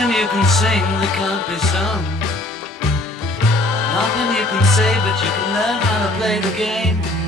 Nothing you can sing that can't be sung. Nothing you can say, but you can learn how to play the game.